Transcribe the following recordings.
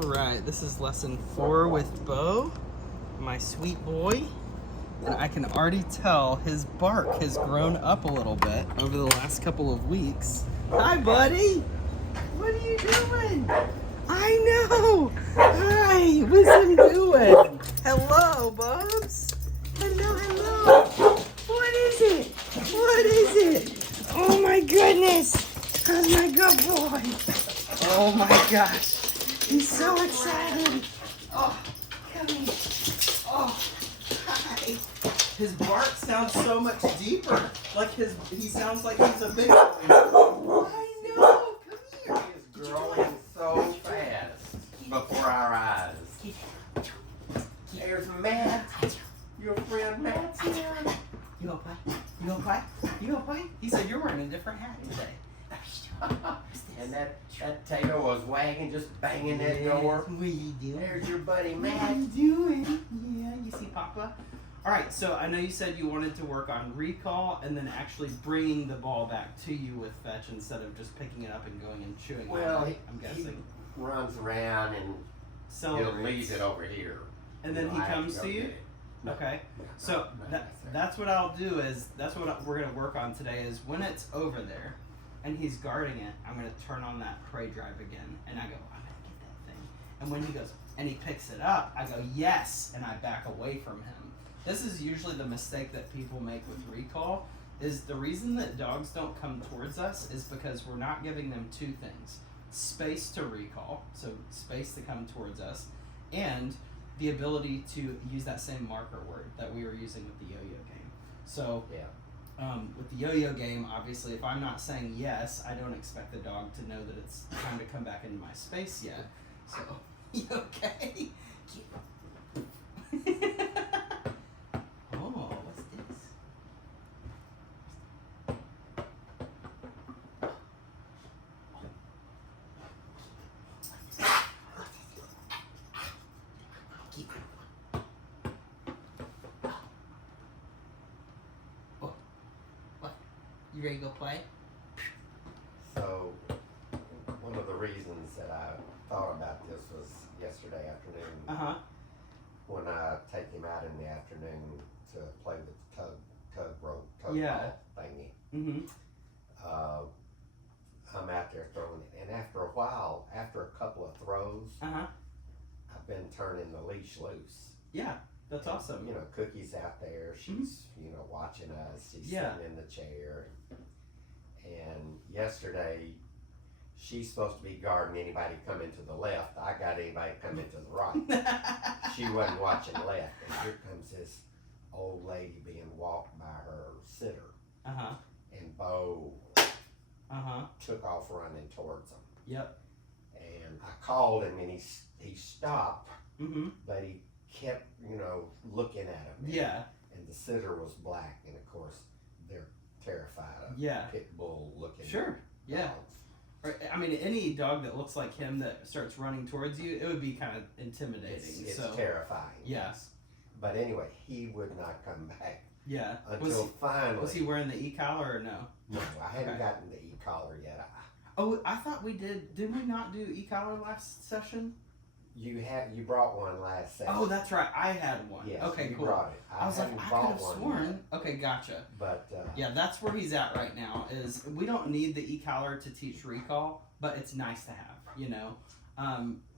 All right, this is lesson 4 with Beau, my sweet boy. And I can already tell his bark has grown up a little bit over the last couple of weeks. Hi, buddy. What are you doing? I know. Hi, what's he doing? Hello, Bubs. Hello. What is it? What is it? Oh my goodness. How's my good boy? Oh my gosh. He's so excited. Oh, come here. Oh, hi. His bark sounds so much deeper. Like he sounds like he's a big boy. I know. Come here. He is growing so fast before our eyes. There's Matt. Your friend Matt's here. You gonna play? You gonna play? You gonna play? He said you're wearing a different hat today. And that tail was wagging, just banging that door. What are you doing? There's your buddy What are Matt. you doing? Yeah, you see Papa? All right, so I know you said you wanted to work on recall and then actually bringing the ball back to you with fetch instead of just picking it up and going and chewing Well, on it, I'm guessing. He runs around and he'll leave it over here. And then he comes to you? No. Okay, so that's what I'll do is, that's what we're going to work on today is when it's over there and he's guarding it, I'm going to turn on that prey drive again and I go, I'm going to get that thing. And when he goes, and he picks it up, I go, yes, and I back away from him. This is usually the mistake that people make with recall, is the reason that dogs don't come towards us is because we're not giving them two things. Space to recall, so space to come towards us, and the ability to use that same marker word that we were using with the yo-yo game. So with the yo-yo game, obviously, if I'm not saying yes, I don't expect the dog to know that it's time to come back into my space yet. So, you okay? Oh, what's this? Oh, what? You ready to go play? So, one of the reasons that I thought about this was yesterday afternoon. When I take him out in the afternoon to play with the tug rope, tug ball thingy. I'm out there throwing it, and after a while, after a couple of throws, I've been turning the leash loose. Yeah, that's awesome. You know, Cookie's out there. She's watching us. She's sitting in the chair. And yesterday, she's supposed to be guarding anybody coming to the left. I got anybody coming to the right. She wasn't watching left. And here comes this old lady being walked by her sitter. And Beau took off running towards him. Yep. And I called him and he stopped. But he kept, looking at him. Yeah. And the sitter was black. And of course, they're terrified of pit bull looking dogs. Right. I mean, any dog that looks like him that starts running towards you, it would be kind of intimidating. It's terrifying. Yes. But anyway, he would not come back. Yeah. Until finally. Was he wearing the e-collar or no? No, I hadn't gotten the e-collar yet. I thought we did. Did we not do e-collar last session? You brought one last session. Oh, that's right. I had one. Yes, okay, you cool. brought it. I was like, I could have sworn. Okay, gotcha. But yeah, that's where he's at right now. Is we don't need the e-collar to teach recall, but it's nice to have.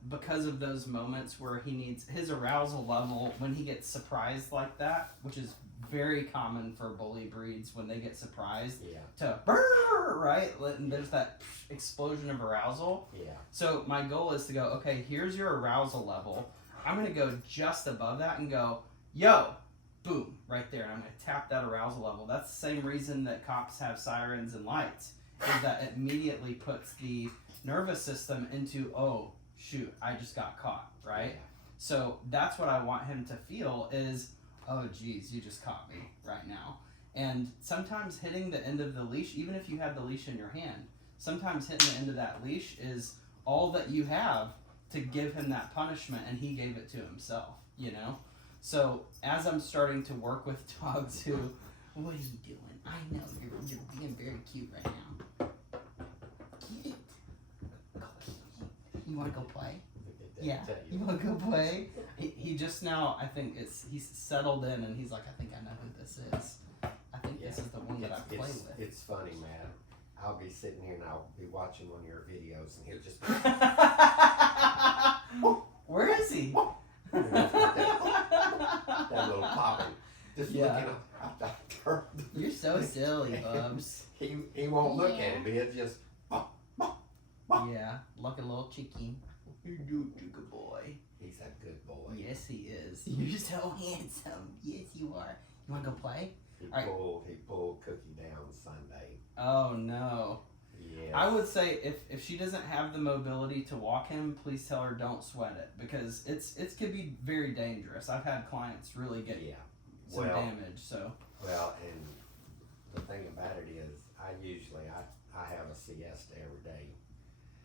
Because of those moments where he needs his arousal level when he gets surprised like that, which is very common for bully breeds when they get surprised. To brrr, right? And there's that explosion of arousal. Yeah. So my goal is to go, okay, here's your arousal level. I'm going to go just above that and go, yo, boom, right there. I'm going to tap that arousal level. That's the same reason that cops have sirens and lights, is that it immediately puts the nervous system into, oh, shoot, I just got caught, right? Yeah. So that's what I want him to feel is, oh, geez, you just caught me right now. And sometimes hitting the end of the leash, even if you have the leash in your hand, sometimes hitting the end of that leash is all that you have to give him that punishment, and he gave it to himself, So as I'm starting to work with dogs who, what are you doing? I know, you're being very cute right now. Cute. You want to go play? Let Yeah. me tell You want to go play? He just now, I think he's settled in and he's like, I think I know who this is. I think this is the one that I play with. It's funny, man. I'll be sitting here and I'll be watching one of your videos and he'll just Where is he? that little popping. Just looking up the curve. You're so silly, Bubs. He won't look at it, but he'll just Yeah, like a little chicken. You do, good boy. He's a good boy. Yes, he is. You're so handsome. Yes, you are. You want to go play? He pulled Cookie down Sunday. Oh, no. Yeah. I would say if she doesn't have the mobility to walk him, please tell her don't sweat it because it could be very dangerous. I've had clients really get some damage. So. Well, and the thing about it is, I have a siesta every day.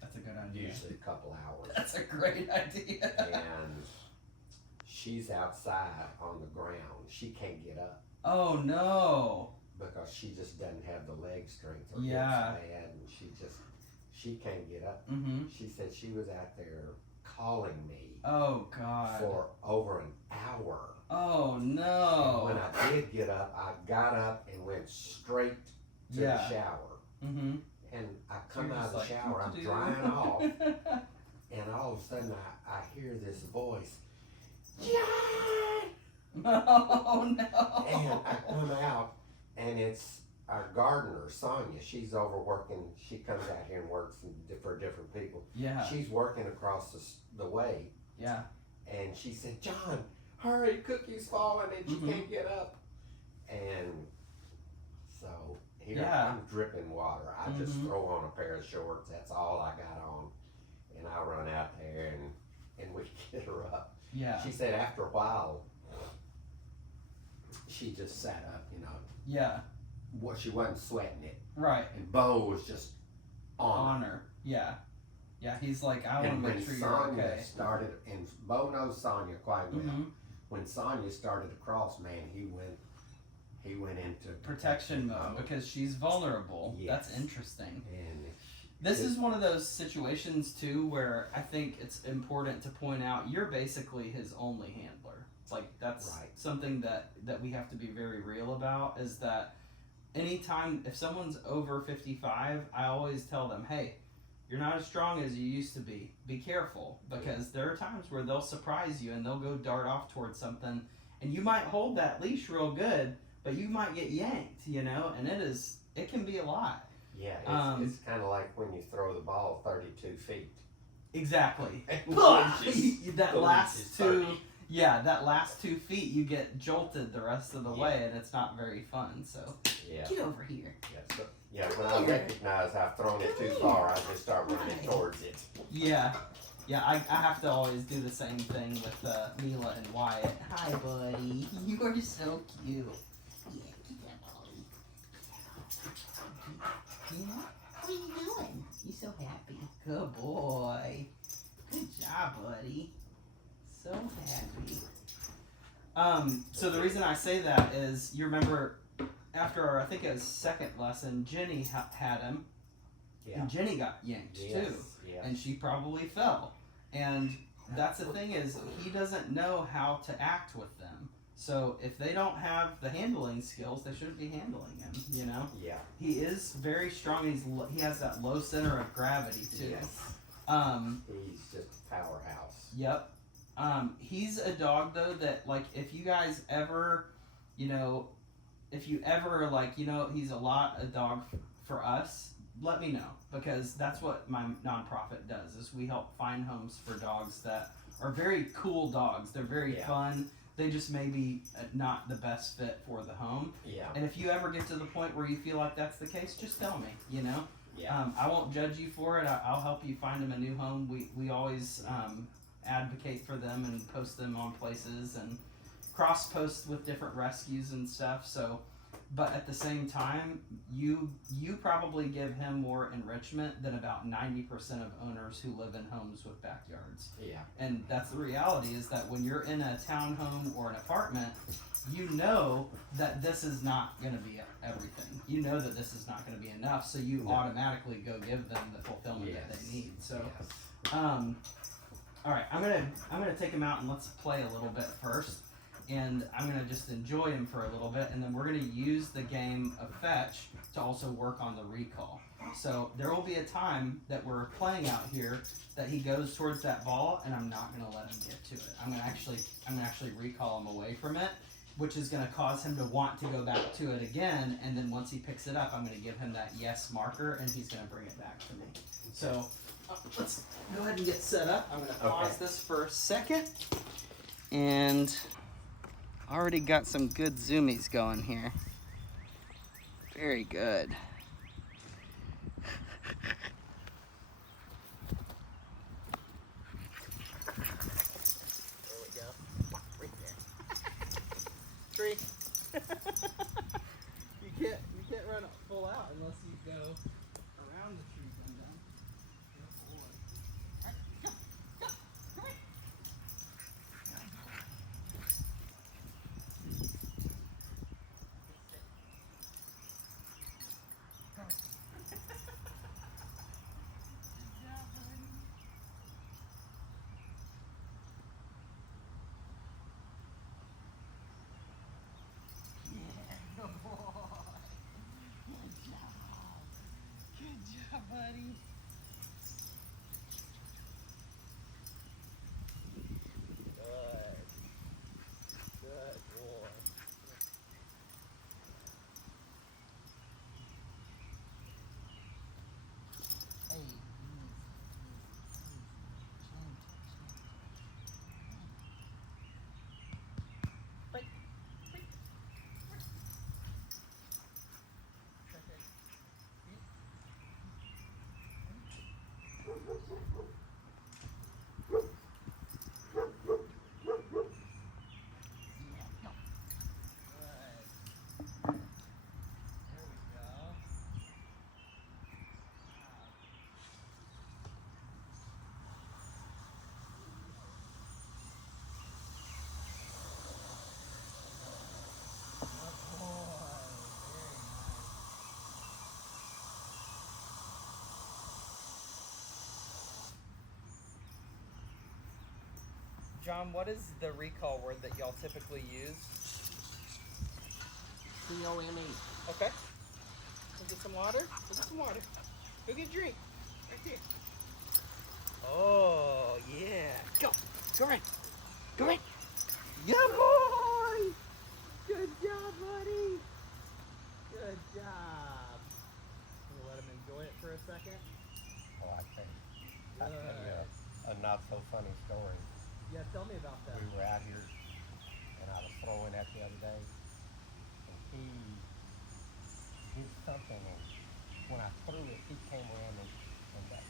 That's a good idea. Usually a couple hours. That's a great idea. And she's outside on the ground. She can't get up. Oh no. Because she just doesn't have the leg strength. Her hips bad, and she can't get up. Mm-hmm. She said she was out there calling me. Oh God. For over an hour. Oh no. And when I did get up, I got up and went straight to the shower. Mm-hmm. And I come out of the shower, I'm drying off, and all of a sudden I hear this voice, John! Oh no. And I come out, and it's our gardener, Sonia. She's over working. She comes out here and works for different people. Yeah. She's working across the way. Yeah. And she said, John, hurry, Cookie's falling and she can't get up. And so here I'm dripping water. I just throw on a pair of shorts. That's all I got on. And I run out there and we get her up. Yeah. She said after a while, she just sat up, Yeah. What, she wasn't sweating it. Right. And Beau was just on her. Yeah. Yeah, he's like, I want to make sure you're okay. Started, and Beau knows Sonia quite well. When Sonia started to cross, man, he went into protection mode because she's vulnerable. Yes. That's interesting. And this is one of those situations too where I think it's important to point out you're basically his only handler. Like that's something that we have to be very real about is that anytime if someone's over 55, I always tell them, hey, you're not as strong as you used to be. Be careful because there are times where they'll surprise you and they'll go dart off towards something and you might hold that leash real good, but you might get yanked, and it can be a lot. Yeah, it's kind of like when you throw the ball 32 feet. Exactly. that last 2 feet you get jolted the rest of the way and it's not very fun. So get over here. When I recognize I've thrown it too far, I just start running towards it. Yeah, I have to always do the same thing with Mila and Wyatt. Hi, buddy. You are so cute. Yeah, get that buddy. Yeah? What are you doing? You so happy. Good boy. Good job, buddy. So happy. So the reason I say that is, you remember after our, I think it was second lesson, Jenny had him. Yeah. And Jenny got yanked too. Yeah. And she probably fell. And that's the thing is, he doesn't know how to act with them. So if they don't have the handling skills, they shouldn't be handling him, Yeah. He is very strong. He has that low center of gravity too. Yes. He's just a powerhouse. Yep. He's a dog though that, like, if you guys ever, he's a dog for us, let me know, because that's what my nonprofit does, is we help find homes for dogs that are very cool dogs. They're very fun. They just maybe not the best fit for the home. Yeah. And if you ever get to the point where you feel like that's the case, just tell me, Yeah. I won't judge you for it. I'll help you find them a new home. We always advocate for them and post them on places and cross post with different rescues and stuff. So, but at the same time, you probably give him more enrichment than about 90% of owners who live in homes with backyards. Yeah. And that's the reality, is that when you're in a townhome or an apartment, you know that this is not going to be everything. You know that this is not going to be enough, so you automatically go give them the fulfillment that they need. So, All right, I'm gonna take him out and let's play a little bit first, and I'm gonna just enjoy him for a little bit, and then we're gonna use the game of fetch to also work on the recall. So there will be a time that we're playing out here that he goes towards that ball, and I'm not gonna let him get to it. I'm gonna actually recall him away from it, which is gonna cause him to want to go back to it again, and then once he picks it up, I'm gonna give him that yes marker, and he's gonna bring it back to me. So. Let's go ahead and get set up. I'm going to pause this for a second. And already got some good zoomies going here. Very good. There we go. Right there. Tree. you can't run full out unless you go around the tree come down. Good job, buddy. Good. Good boy. Hey. John, what is the recall word that y'all typically use? C-O-M-E. Okay. Go get some water. Go get some water. Go get a drink. Right here. Oh, yeah. Go. Go right. Go right. Good boy. Good job, buddy. Good job. We'll let him enjoy it for a second. Oh, I think. I'll tell you a not so funny story. Yeah, tell me about that. We were out here, and I was throwing that the other day, and he did something, and when I threw it, he came around and that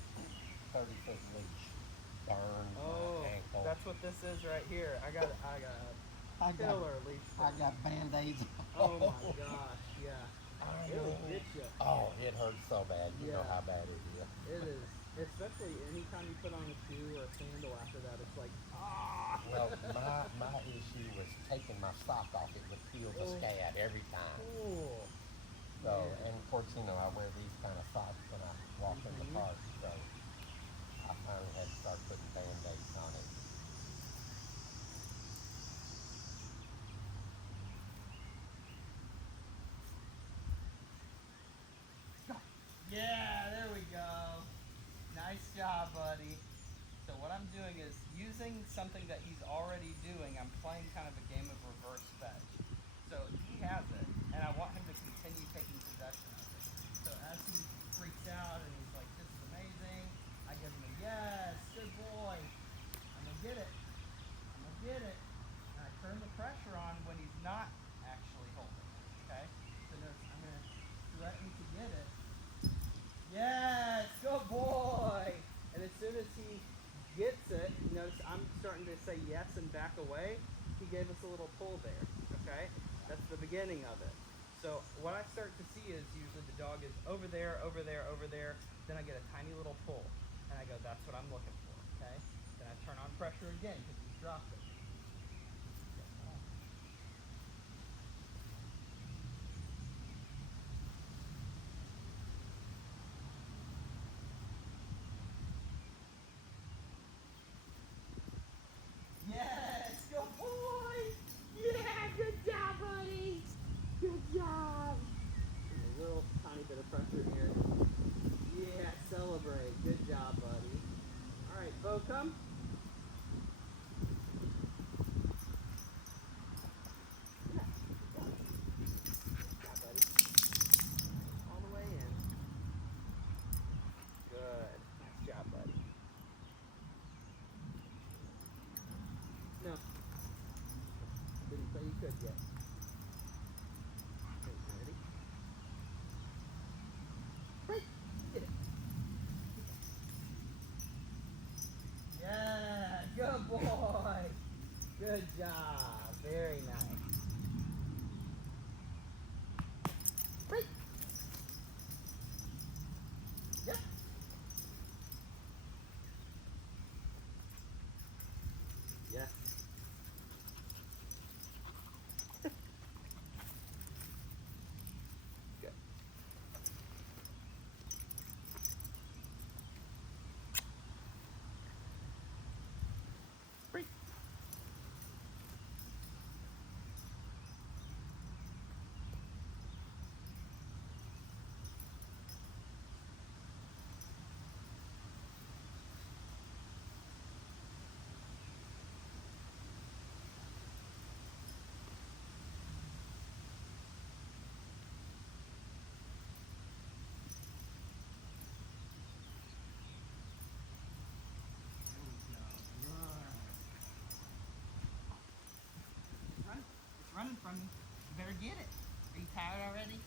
30-foot leash burned my ankle. That's what this is right here. I got a killer leash. I got Band-Aids. Oh my gosh, yeah. It'll hit you. Oh, it hurts so bad. You know how bad it is. It is. Especially anytime you put on a shoe or a sandal after that, it's like, ah! Well, my issue was taking my sock off. It would feel the scad every time. Ooh. So, and of course, you know, I wear these kind of socks when I walk in the park. So, I finally had to start putting Band-Aids on it. Yeah, there we go. Nice job, buddy. So what I'm doing is using something that he's already doing. I'm playing kind of a game of reverse fetch. So he has it, and I want him to continue taking possession of it. So as he freaks out and he's like, this is amazing, I give him a yes, good boy. I'm going to get it. I'm going to get it. And I turn the pressure on when he's not actually holding it, okay? So notice I'm going to threaten to get it. Yes, good boy. And as soon as he gets it, notice I'm starting to say yes and back away. He gave us a little pull there, okay? That's the beginning of it. So what I start to see is usually the dog is over there, over there, over there. Then I get a tiny little pull. And I go, that's what I'm looking for, okay? Then I turn on pressure again because he's dropped it. Good, yes. Okay, ready? Break. Get it. Yeah, good boy. Good job. Very nice. Break. Yep. Yes. Good. Break. It's running from you. You better get it. Are you tired already?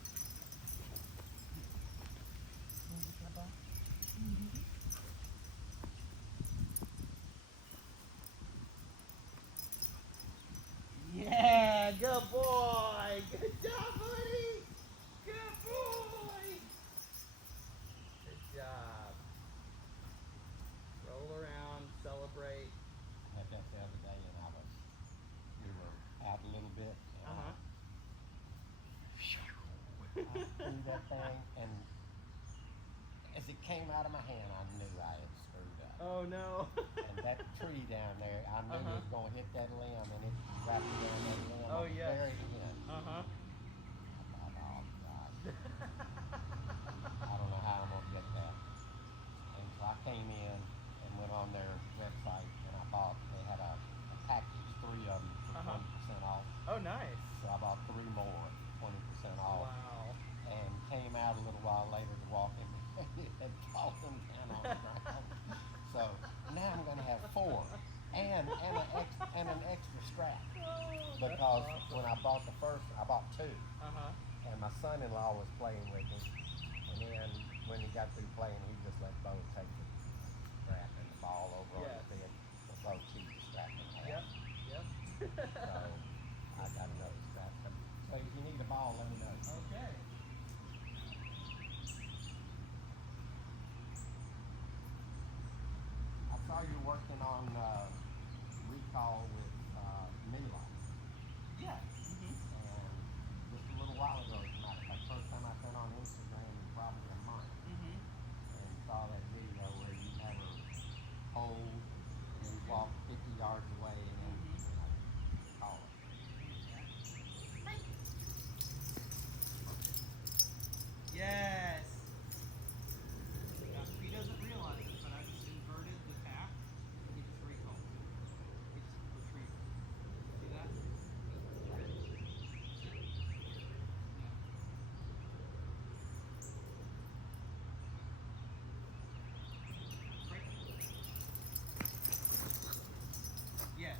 Yeah, good boy. Good job, buddy. Good boy. Good job. Roll around, celebrate. I had that the other day, and we were out a little bit. And Uh-huh. I threw that thing, and as it came out of my hand, I knew I had screwed up. Oh no. And that tree down there, I knew Uh-huh. it was going to hit that limb, and it wrapped around that limb Oh, on the yes. very end. Uh-huh. I thought, oh, God. I don't know how I'm going to get that. And so I came in and went on their website, and I bought, they had a package, 3 of them for Uh-huh. 20% off. Oh, nice. So I bought 3 more, 20% off. Wow. And came out a little while later to walk in, it had fallen down on the ground. So now I'm going to have 4 and an extra strap. Oh, Because awesome. when I bought the first, I bought 2. Uh-huh. And my son-in-law was playing with me. And then when he got through playing, he just let Beau take the strap and the ball over on Yes. his head. So Beau cheated the strap in Yep. half. Yep. So I got another strap. So if you need a ball, let me know. Okay. I saw you working on recall with Mila. Yeah. Mm-hmm. And just a little while ago, as a matter of fact, first time I've been on Instagram in probably a month, Mm-hmm. and saw that video where you had her hold, and you walk 50 yards away, and then call her. Yes. Now, he doesn't realize it, but I just inverted the path, and he just recalled. He just retrieved it. See that? Yes.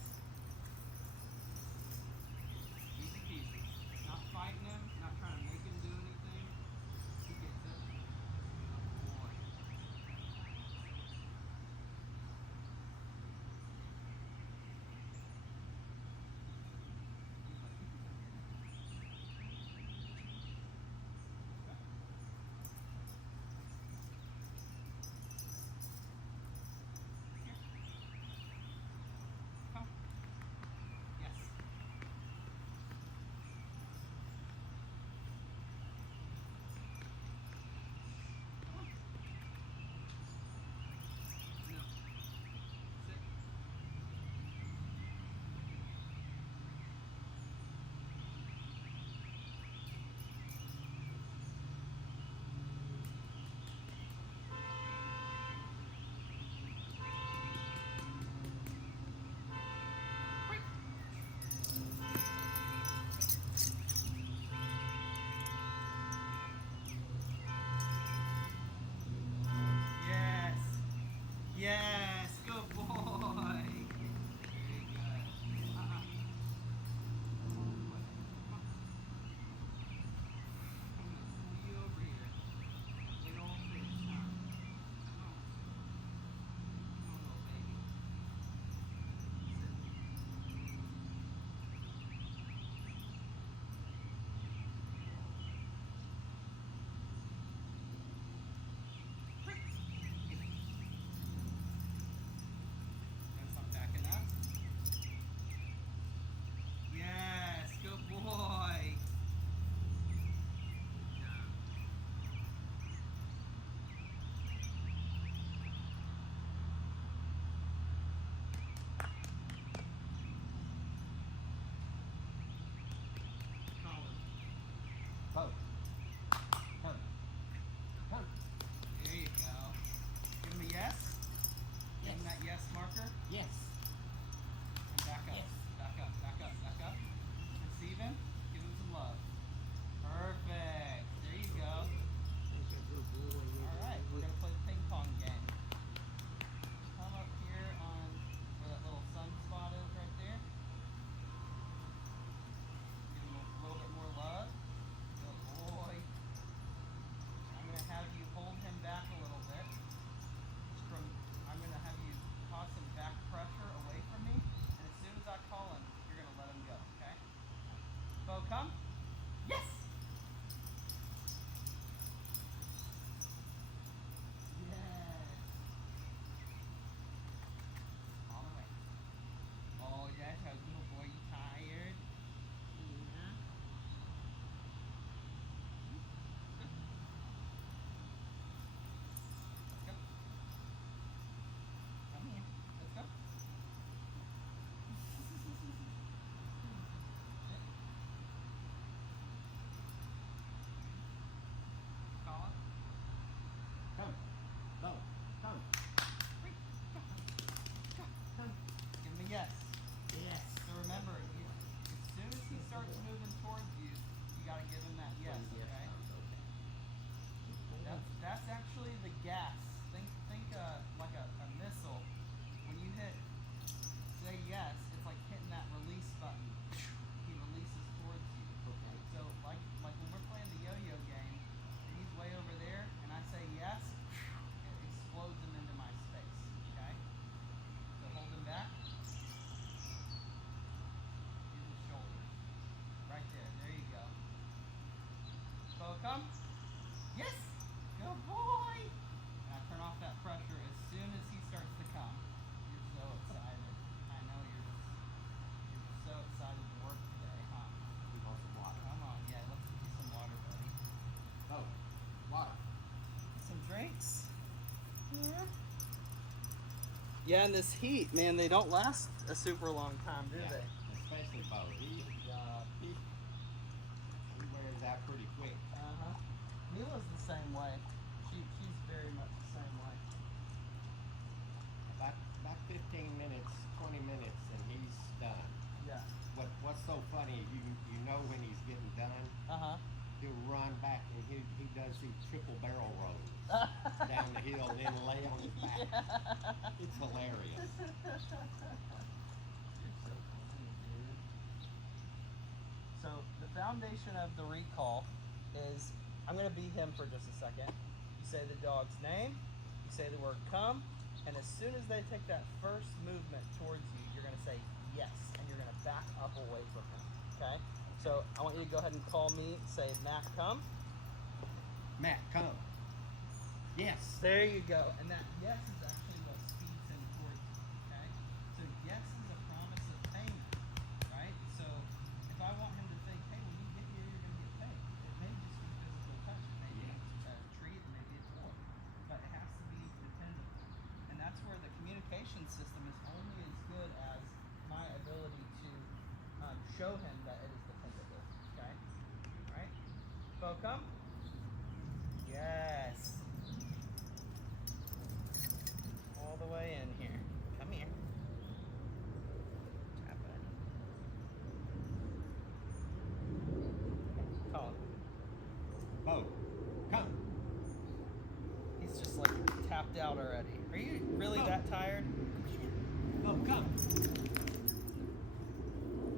Yeah, in this heat, man, they don't last a super long time, do they? Especially Beau. He wears out pretty quick. Uh-huh. Mila's the same way. She's very much the same way. About 15 minutes, 20 minutes, and he's done. Yeah. What's so funny, you know when he's getting done, Uh-huh. he'll run back and he does these triple barrel rolls down the hill and then lay on his back. Yeah. It's hilarious. You're so funny, dude. So the foundation of the recall is, I'm gonna be him for just a second. You say the dog's name, you say the word come, and as soon as they take that first movement towards you, you're gonna say yes, and you're gonna back up away from him, okay? So I want you to go ahead and call me, say Matt, come. Matt, come. Yes. There you go. And that yes is actually what speeds him towards you, okay? So yes is a promise of payment, right? So if I want him to think, hey, when you get here, you're going to get paid. It may just be physical touch. It may be a treat, it may be a toy. But it has to be dependable. And that's where the communication system is only as good as my ability to show him that it is dependable, okay? All right? Beau, come. Yes. All the way in here. Come here. Tap it. Call him. Beau, come. He's just like tapped out already. Are you really that tired? Beau, come.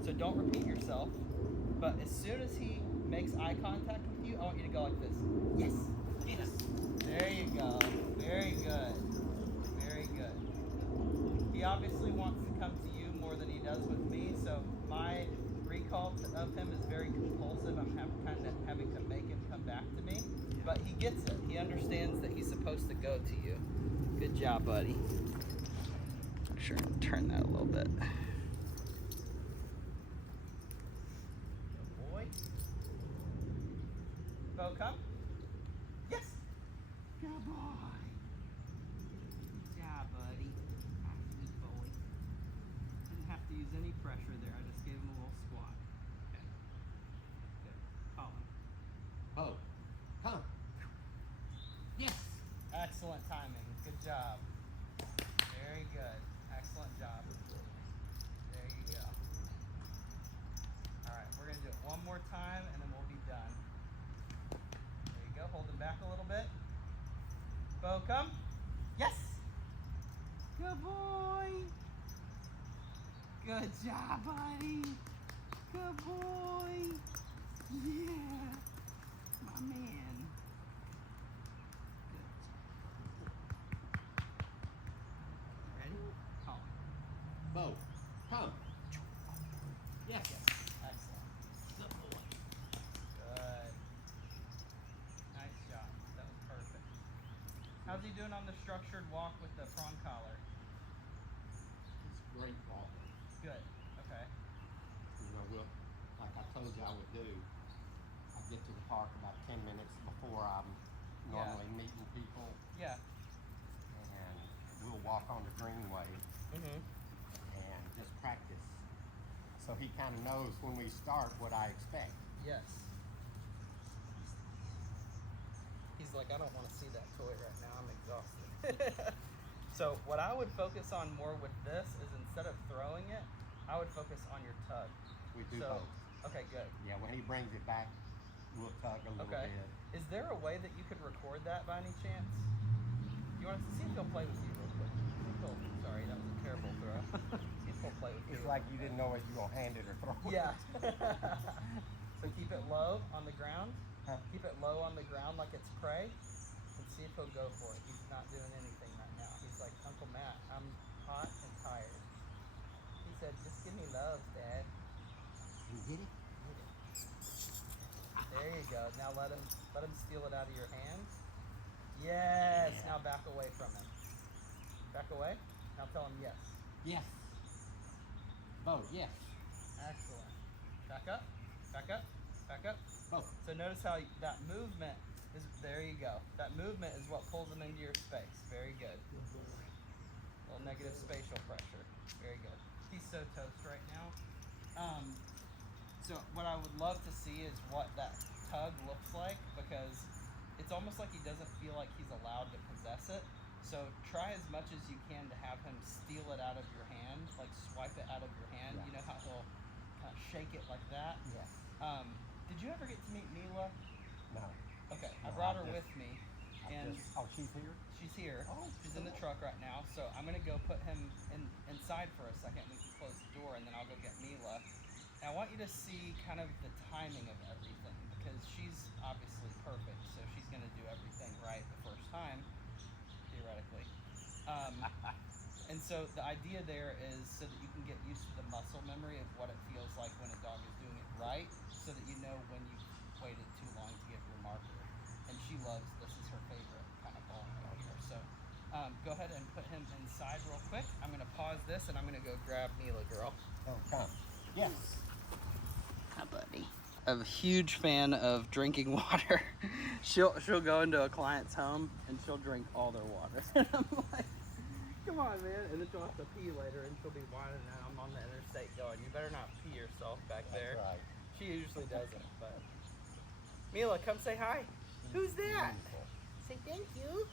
So don't repeat yourself. But as soon as he makes eye contact with you, I want you to go like this. Yes. Yes. There you go. Very good. Very good. He obviously wants to come to you more than he does with me, so my recall of him is very compulsive. I'm kind of having to make him come back to me. But he gets it. He understands that he's supposed to go to you. Good job, buddy. Make sure and turn that a little bit. Good boy. Beau, come. Yes. Good boy. Good job, buddy. Ah, good boy. Didn't have to use any pressure there. I just gave him a little squat. Okay. Good. Call him. Beau, come. Yes. Excellent timing. Good job. Very good. Excellent job. There you go. All right, we're gonna do it one more time and then we'll be done. There you go. Hold him back a little bit. Beau, come. Yes. Good boy. Good job, buddy. Good boy. Yeah. My man. Ready? Call him. Beau, come. Yes. Excellent. Good boy. Good. Nice job. That was perfect. How's he doing on the structured walk with the prong collar? It's great walking. Good. Okay. You know, like I told you I would do, I get to the park about 10 minutes before I'm normally meeting people, Yeah. and we'll walk on the greenway Mm-hmm. and just practice. So he kind of knows when we start what I expect. Yes. He's like, I don't want to see that toy right now. I'm exhausted. So what I would focus on more with this is instead of throwing it, I would focus on your tug. We do So, both. okay, good. Yeah, when he brings it back, we'll tug a little Okay. bit. Is there a way that you could record that by any chance? You want to see if he'll play with you real quick? See if he'll, sorry, that was a terrible throw. See if he'll play with you. It's real like quick. you didn't know if you were gonna hand it or throw it. Yeah. So keep it low on the ground. Huh? Keep it low on the ground like it's prey. And see if he'll go for it. He's not doing anything right now. He's like, Uncle Matt, I'm hot and tired. He said, just give me love, Dad. You get it? There you go. Now let him steal it out of your hands. Yes. Yeah. Now back away from him. Back away. Now tell him yes. Yes. Beau, yes. Excellent. Back up. Back up. Back up. Beau. So notice how that movement is, there you go. That movement is what pulls him into your space. Very good. little negative spatial pressure. Very good. He's so toast right now. So what I would love to see is what that tug looks like, because it's almost like he doesn't feel like he's allowed to possess it. So try as much as you can to have him steal it out of your hand, like swipe it out of your hand. Yeah. You know how he'll kind of shake it like that? Yes. Did you ever get to meet Mila? No. Okay, I No, brought I her just- with me. And Oh, she's here? she's here. Oh, She's in the cool. truck right now. So I'm gonna go put him inside for a second. We can close the door, and then I'll go get Mila. And I want you to see kind of the timing of everything, because she's obviously perfect. So she's gonna do everything right the first time, theoretically. And so the idea there is so that you can get used to the muscle memory of what it feels like when a dog is doing it right, so that you know when you've waited too long to give your marker. And she loves, this is her favorite kind of ball right here. So go ahead and put him inside real quick. I'm gonna pause this and I'm gonna go grab Mila, girl. Oh, come. Yes. Hi, buddy. I'm a huge fan of drinking water. She'll go into a client's home and she'll drink all their water. And I'm like, come on, man. And then she'll have to pee later and she'll be whining, and I'm on the interstate going, you better not pee yourself back there. That's right. She usually doesn't, but. Mila, come say hi. Who's that? Beautiful. Say thank you.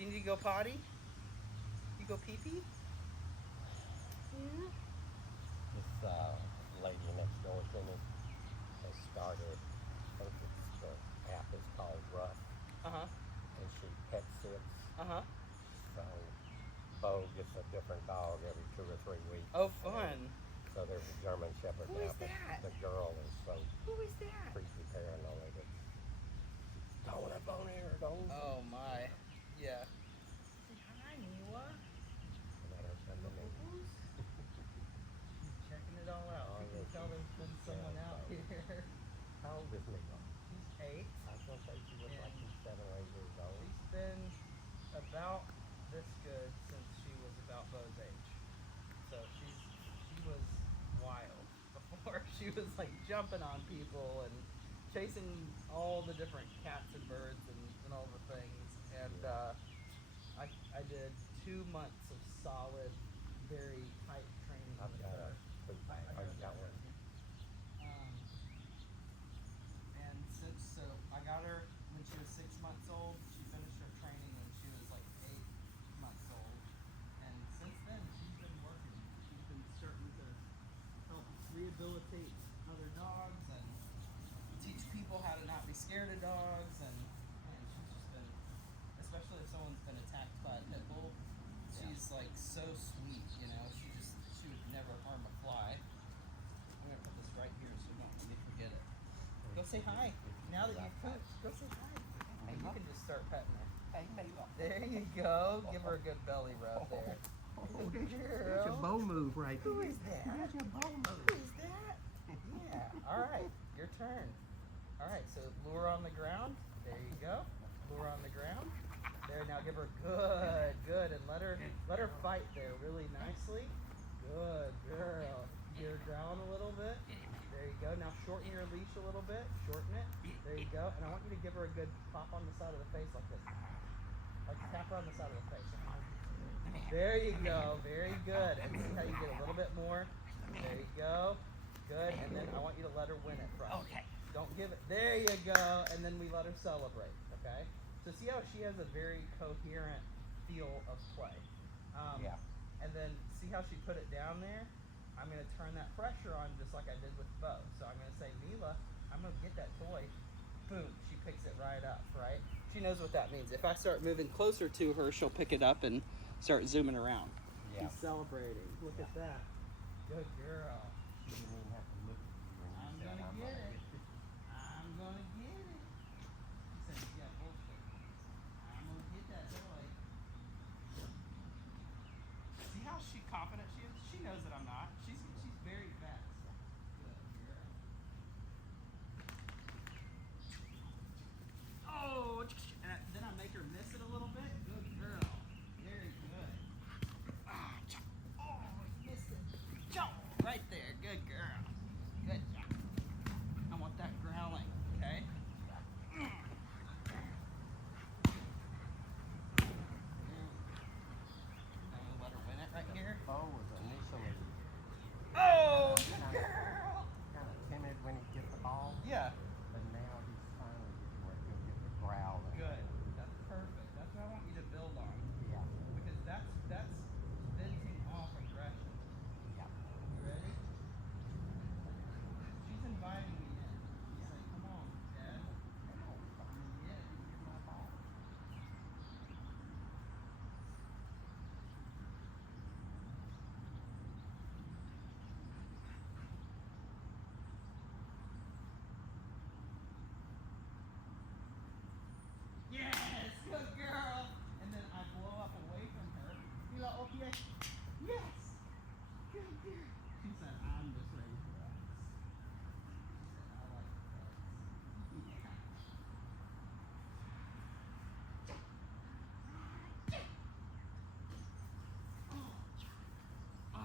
You need to go potty? You go pee-pee? Yeah. This lady next door to me has started, I think it's the app is called Rough, Uh-huh. and she pet sits. Uh-huh. So Beau gets a different dog every 2 or 3 weeks. Oh, fun. So there's a German Shepherd Who now, is but that? the girl is so Who is that? creepy paranoid. It's going up on here, don't. Oh, my. Yeah. Say hi, Mila. Let her come to me. Checking it all out. Oh, You can yeah, tell there's been someone yeah, out so- here. How old is Mila? She's 8. I was gonna say she looks like she's 7 or 8 years old. She's been about this good since she was about Beau's age. So she was wild before. She was like jumping on people and chasing all the different cats and birds and all the things. And I did 2 months of solid, very tight training I've with got her. a poop. Oh, you got one. And so I got her when she was 6 months old. She finished her training when she was like 8 months old. And since then, she's been working. She's been starting to help rehabilitate other dogs and teach people how to not be scared of dogs. And man, she's just been, especially if someone's been attacked by a pit bull, she's like so sweet, you know. She would never harm a fly. I'm gonna put this right here so don't let me forget it. Go say hi. Now that you've pooped, go say hi. Hey, you can just start petting her. Hey, Mila. There you go. Give her a good belly rub there. Oh, Good that's a girl. Beau move right there. Who is that? That's a Beau Who move. is that? Yeah. All right. Your turn. All right. So lure on the ground. There you go. Lure on the ground. There. Now give her good, and let her fight there really nicely. Good girl. Get her down a little bit. There you go. Now shorten your leash a little bit. Shorten it. There you go. And I want you to give her a good pop on the side of the face like this. Like tap her on the side of the face. There you go. Very good. And see how you get a little bit more. There you go. Good. And then I want you to let her win it from. Okay. Don't give it. There you go. And then we let her celebrate. Okay. So see how she has a very coherent feel of play. Yeah. And then see how she put it down there? I'm going to turn that pressure on just like I did with Beau. So I'm going to say, Mila, I'm going to get that toy. Boom. She picks it right up, right? She knows what that means. If I start moving closer to her, she'll pick it up and start zooming around. Yeah. She's celebrating. Look at that. Good girl. She didn't even have to look. I'm Said, gonna get gonna it. I'm gonna get it. She said, yeah, bullshit. I'm gonna get that toy. See how confident she is? She knows that I'm not. She's very fast. Good girl. Oh, and then I make her miss it a little bit. Good girl. Very good. Ah, oh, missed it. Jump right there. Good girl. Good job. I want that growling, okay? I'm gonna let her win it. She said, I'm just ready for that. I like oh.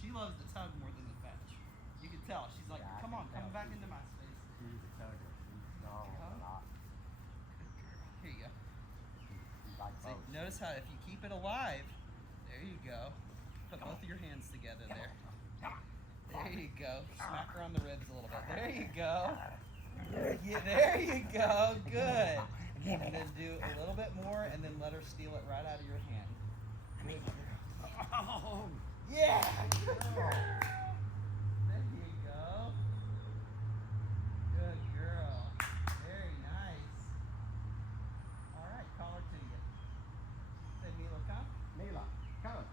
She loves the tug more than the fetch. You can tell. She's like, Yeah, come on, come back into my space. She's a tugger. She's gone a lot. Here you go. She's like See, both. notice how if you keep it alive, there you go. Put both of your hands together there. There you go. Smack her on the ribs a little bit. There you go. There you go. Good. And then do a little bit more and then let her steal it right out of your hand. Good girl. Oh, yeah. Good girl. There you go. Good girl. Very nice. All right, call her to you. Say, Mila, come. Mila, come.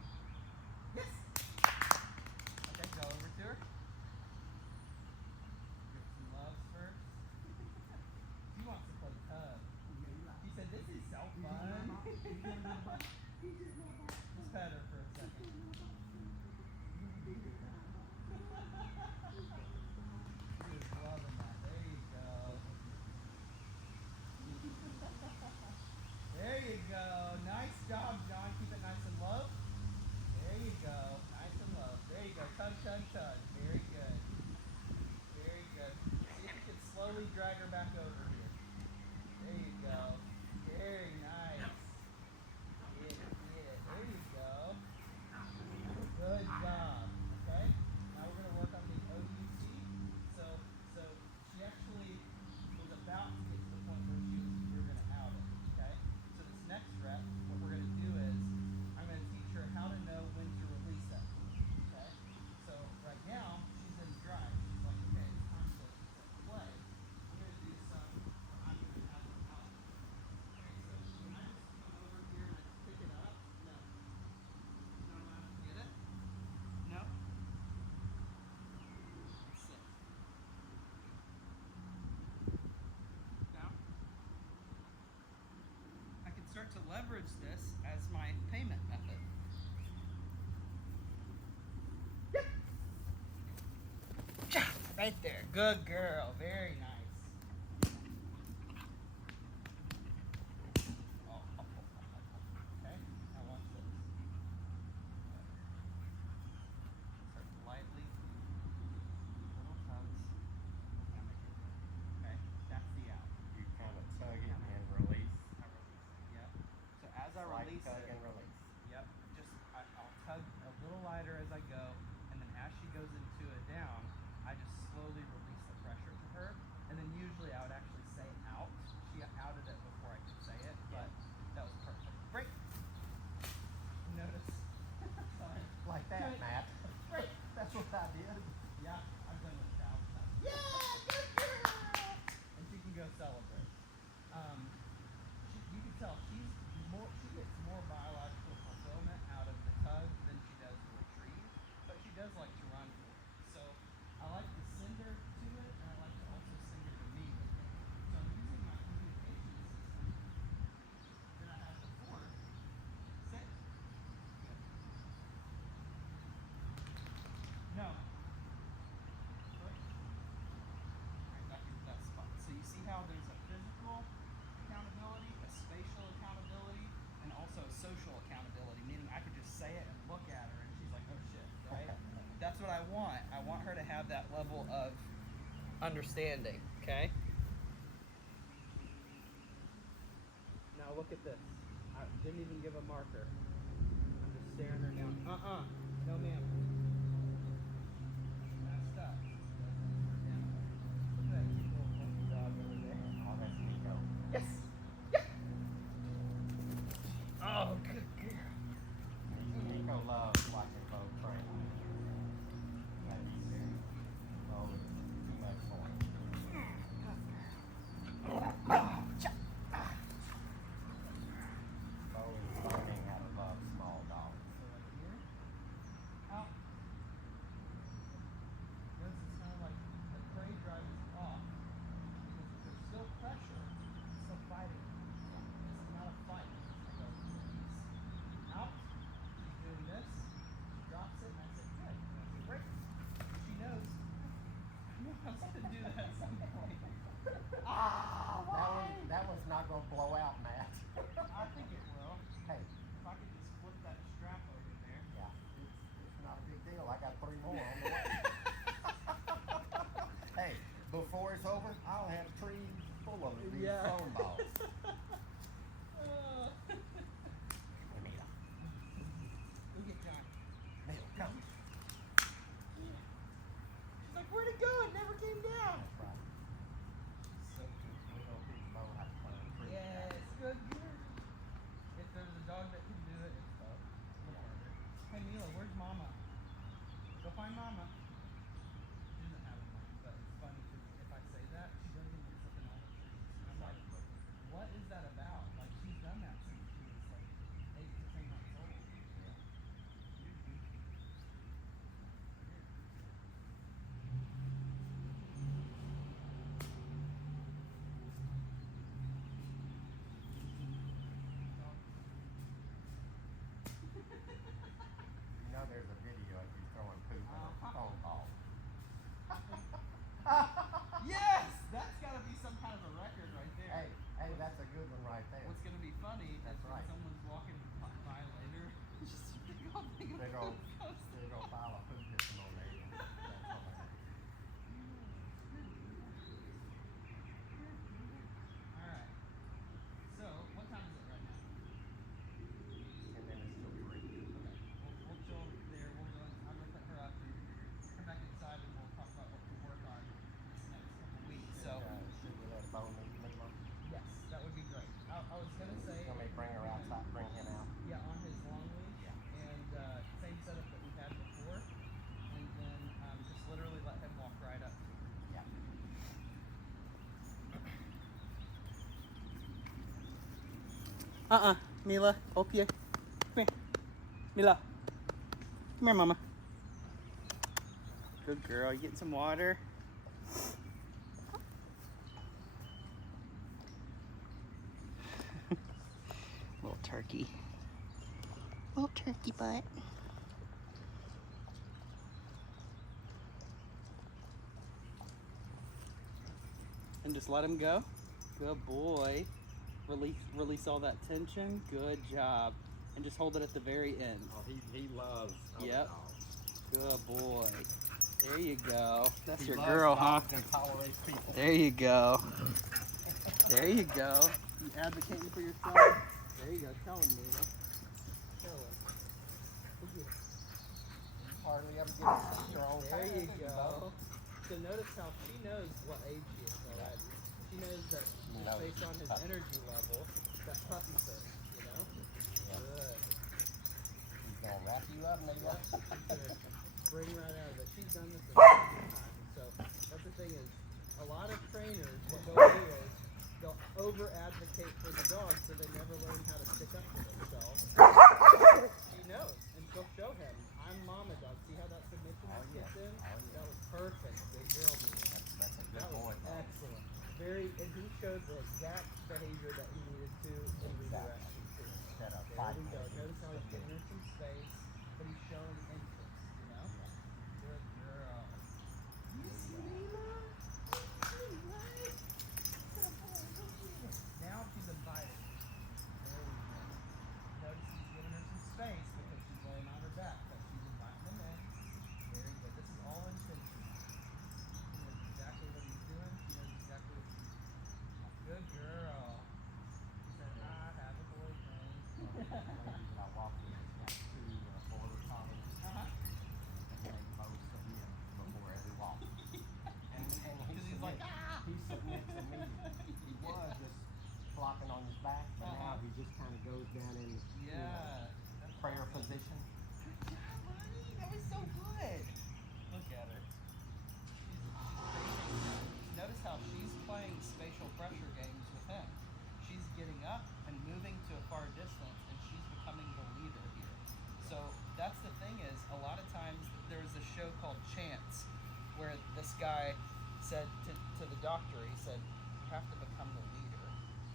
Yes. Okay, go over to her. Give some loves first. She wants to play tug. She said, this is so fun. Just pet her for a second. She's loving that. There you go. There you go. Nice job, John. Keep it nice and low. There you go. Nice and low. There you go. Tug, tug, tug. Very good. Very good. See if you can slowly drag her back over here. There you go. Very nice. Get it, get it. There you go. Good job. Okay? Now we're going to work on the OUC. So she actually was about to get to the point where we were going to out it. Okay? So this next rep, what we're going to do is I'm going to teach her how to know when to release that. Okay? So right now she's in drive. She's like, okay, it's time to play. I'm going to do some where I'm going to have her out. Okay, so when I just come over here and I just pick it up, no. No, I'm going to get it. No. Sit. Down. I can start to leverage this as my payment method. Yep. Right there. Good girl. Very nice. Okay, now watch this. Start lightly. Little tugs. Okay, that's the out. You kind of tug it and release. I release it. Yep. So as I Slight release tug it, and release. yep, I'll tug a little lighter as I go, and then as she goes into a down, I just slowly release the pressure to her, and then usually I would actually say out. She outed it before I could say it, but that was perfect. Break. Notice. Sorry. Like that, Good. Matt. Break. That's what I did. Yeah, I've done it 1,000 times. Yeah, good girl. And she can go celebrate. You can tell she gets more biological fulfillment out of the tug than she does the retrieve, but she does like to run for it. So I like to send her to it, and I like to also send her to me with it. So I'm using my communication system that I had before. Sit. Good. No. Push. Right back into that spot. So you see how there's a physical accountability, a spatial accountability, and also a social accountability, meaning I could just say it and look at her and she's like, oh shit, right? That's what I want. I want her to have that level of understanding, okay? Now look at this. I didn't even give a marker. I'm just staring her down. No ma'am. Messed up. Look at that cute little monkey dog over there. Oh, that's Nico. Yes! Yeah! Oh, good girl. Nico loves watching Beau train. That he's doing. Beau is too much for him. Beau is learning how to love small dogs. So right here. Out. more on the way. Hey, before it's over, I'll have trees full of these foam balls. Hey, Mila. Look at John. Mila, come. She's like, where'd it go? It never came down. That's right. So cute. We're gonna teach Beau how to climb a tree. Yes, good girl. If there's a dog that can do it, it's Beau. Hey Mila, where's Mama? Go find Mama. She doesn't have a mom, but it's funny because if I say that, she goes and looks up in all the trees. And I'm like, what is that about? Like, she's done that since she was like 8 to 10 months old. Yeah. You know there's a video of you throwing poop in a phone call. Yes! That's gotta be some kind of a record right there. Hey, that's a good one right there. What's gonna be funny That's is when right. someone's walking by later, just they're gonna They're gonna file a poop testimony. That's hilarious. Alright. So, what time is it right now? 10 minutes till 3. Okay. We'll chill there. I'm gonna put her up and come back inside and we'll talk about what to work on this next couple weeks. So, Should we let Beau meet Mila? yes, that would be great. I was gonna say. You want me to bring her outside, bring him out? Yeah, on his long leash. Yeah. And same setup that we had before. And then just literally let him walk right up to her. Yeah. Mila, up here. Come here. Mila. Come here, Mama. Good girl. You getting some water? Little turkey. Little turkey butt. And just let him go. Good boy. Release all that tension. Good job. And just hold it at the very end. Oh, he loves other Yep. dogs. Good boy. There you go. That's He your loves girl, huh? dogs and tolerates people. There you go. There you go. You advocating for yourself? There you go. Tell him, Mila. Show him. Look at him. Hardly ever get to see your own There you family, go. So notice how she knows what age he is already. She knows that just based on his energy level, that puppy face, you know? Yeah. Good. He's gonna wrap you up, Mila. Yep. She's gonna spring right out of it. She's done this a million times. So that's the thing is, a lot of trainers, what they'll do is they'll over advocate for the dog so they never learn how to stick up for themselves. She knows, and she'll show him. I'm mama dog. See how that submission Oh, yeah. kicks in? Oh, yeah. That was perfect. Good girl, Mila. That's a good That boy. was excellent. And he showed the exact behavior that he needed to in redirection too. Instead of There fighting. we go. Notice how he's giving her some space, but he's showing interest, you know? Good girl. You see Mila? Now she's invited. There we go. Notice he's giving her some space because she's laying on her back, but she's inviting him in. Very good. This is all intentional. He knows exactly what he's doing. She knows exactly what she's doing. Good girl. She said, have a boyfriend. I walked in, it's got 2 border collies. Uh-huh. And they both submit before every walk. And He's like, he submits immediately. He was just flopping on his back, but now he just kind of goes down in Yeah. prayer position. Good job, buddy. That was so good. Look at her. Notice how she's playing spatial pressure games with him. She's getting up and moving to a far distance, and she's becoming the leader here. So that's the thing is, a lot of times there was a show called Chance, where this guy said to the doctor, he said, you have to become the leader,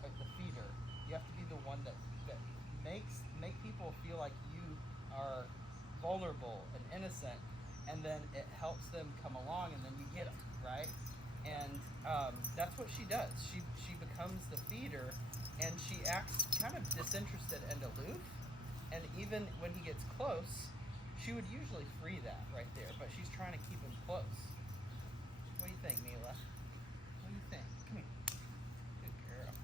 like the feeder. You have to be the one that make people feel like you are vulnerable and innocent, and then it helps them come along, and then you get them, right? And that's what she does. She becomes the feeder, and she acts kind of disinterested and aloof. And even when he gets close, She would usually free that right there, but she's trying to keep him close. What do you think, Mila? What do you think? Come here. Good girl.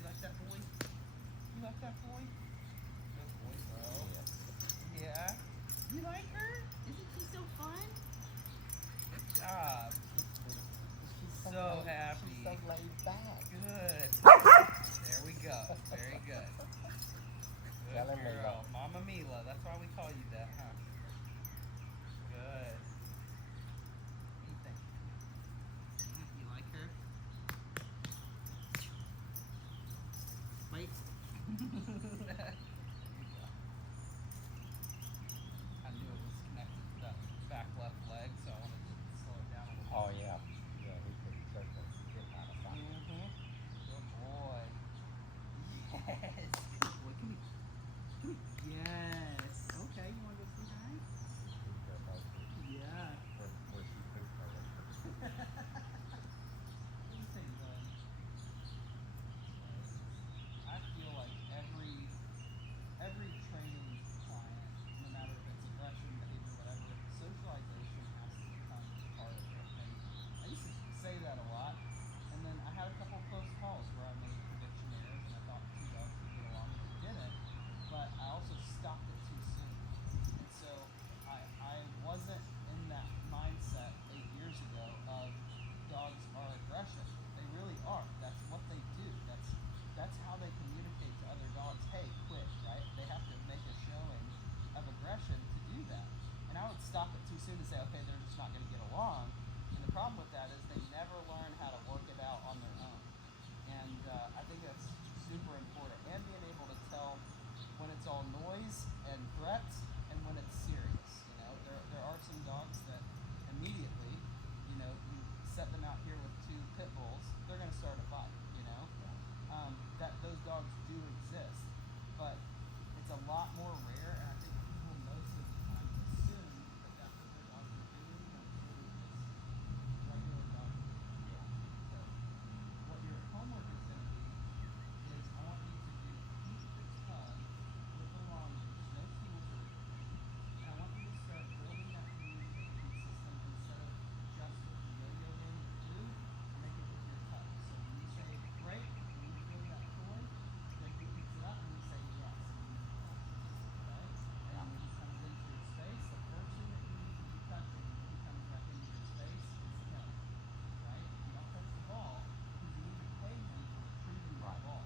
You like that boy? You like that boy? Good boy, bro. Yeah. You like her? Isn't she so fun? Good job. She's So happy. She's so laid back. Good. There we go. Very good. Tell Good her Mila. girl. Mama Mila. That's why we call you that, huh? Good. What do you think? You like her? Wait. I knew it was connected to that back left leg, so I wanted to slow it down a little bit. Oh yeah. Yeah, he could certainly get out of that. Good boy. Yes. Good boy. Come here. Come here. Yes. Okay, you want to go say hi? Yeah. Where she pooped already. What do you think, bud? I feel like every training client, no matter if it's aggression, behavior, whatever, socialization has to become part of it. And I used to say that a lot, and then I had a couple of close calls where I made prediction errors, and I thought two dogs would get along, and they didn't. But I also stopped it too soon, and so I wasn't in that mindset 8 years ago of dogs are aggression. They really are. That's what they do. That's how they communicate to other dogs. Hey, quit, right? They have to make a showing of aggression to do that. And I would stop it too soon and say, okay, they're just not going to get along. And the problem with that is they never learn how to work it out on their own. And I think that's super important. And being able to tell when it's all noise and threats and when it's serious. You know, there are some dogs that immediately, you know, you set them out here with 2 pit bulls, they're going to start a fight, you know. That those dogs do exist, but it's a lot more rare, and I think people most of the time assume that that's what their dogs are doing, and it's really just regular dog behavior. Yeah. So what your homework is going to be is I want you to keep the tug with the long leash, no tools or anything, and I want you to start building that communication system instead of just with the yo-yo game with food, make it with your tug. So when you say break, when you feel that toy, then he picks it up and you say yes. Okay? And when he comes into your space, the person that you need to be touching when he comes back into your space is him. Right? You don't touch the ball because you need to pay him for retrieving the ball.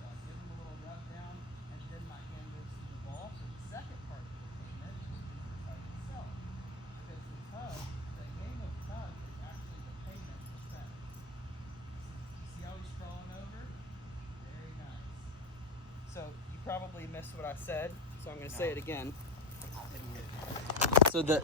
So I give him a little rub down and then my hand goes to the ball for the second part of the payment, which is the tug itself. Because the tug, the game of tug is actually the payment for fetch. See how he's crawling over? Very nice. So you probably missed what I said, so I'm going to say it again. So the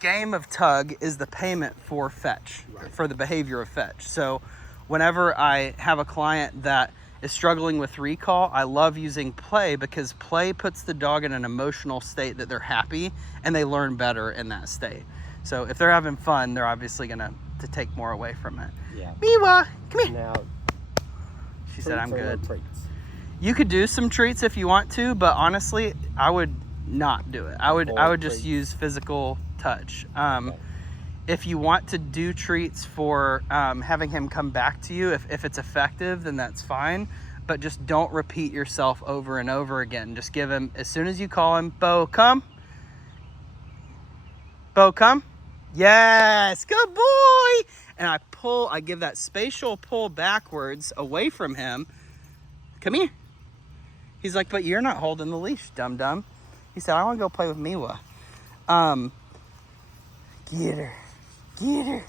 game of tug is the payment for fetch, for the behavior of fetch. So whenever I have a client that is struggling with recall, I love using play because play puts the dog in an emotional state that they're happy and they learn better in that state. So if they're having fun, they're obviously going to take more away from it. Yeah. Miwa, come here. Now, She said, I'm treats or no good. treats? You could do some treats if you want to, but honestly, I would not do it. I would just treats. use physical touch. Okay. If you want to do treats for having him come back to you, if it's effective, then that's fine. But just don't repeat yourself over and over again. Just give him, as soon as you call him, Beau, come. Beau, come. Yes, good boy. And I give that spatial pull backwards away from him. Come here. He's like, but you're not holding the leash, dum-dum. He said, I want to go play with Miwa. Get her. Get her.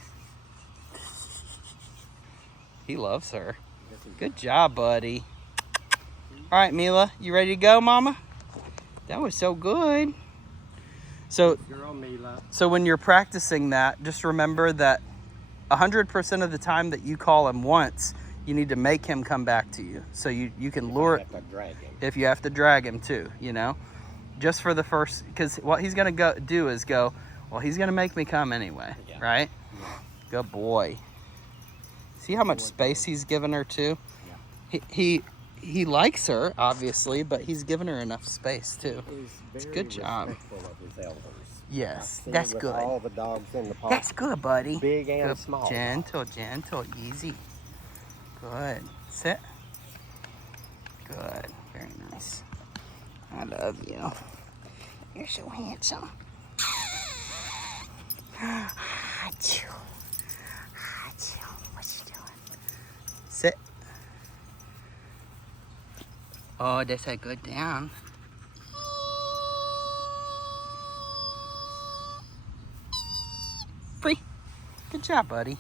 He loves her. Good job, buddy. All right, Mila, you ready to go, Mama? That was so good. So, Girl Mila. so when you're practicing that, just remember that 100% of the time that you call him once, you need to make him come back to you. So you can lure Have to drag him. if you have to drag him too, you know, just for the first, because what he's going to do is go, well, he's going to make me come anyway, Yeah. right? Yeah. Good boy. See how much space he's given her too? Yeah. he likes her, obviously, but he's given her enough space too. He's Good job. respectful of his elders. Yes, I've seen that's it with good. all the dogs in the park. That's good, buddy. Big and Good. small. Gentle, gentle, easy. Good. Sit. Good. Very nice. I love you. You're so handsome. Achoo. Achoo. What you doing? Sit. Oh, that's a good down. Free. Good job, buddy.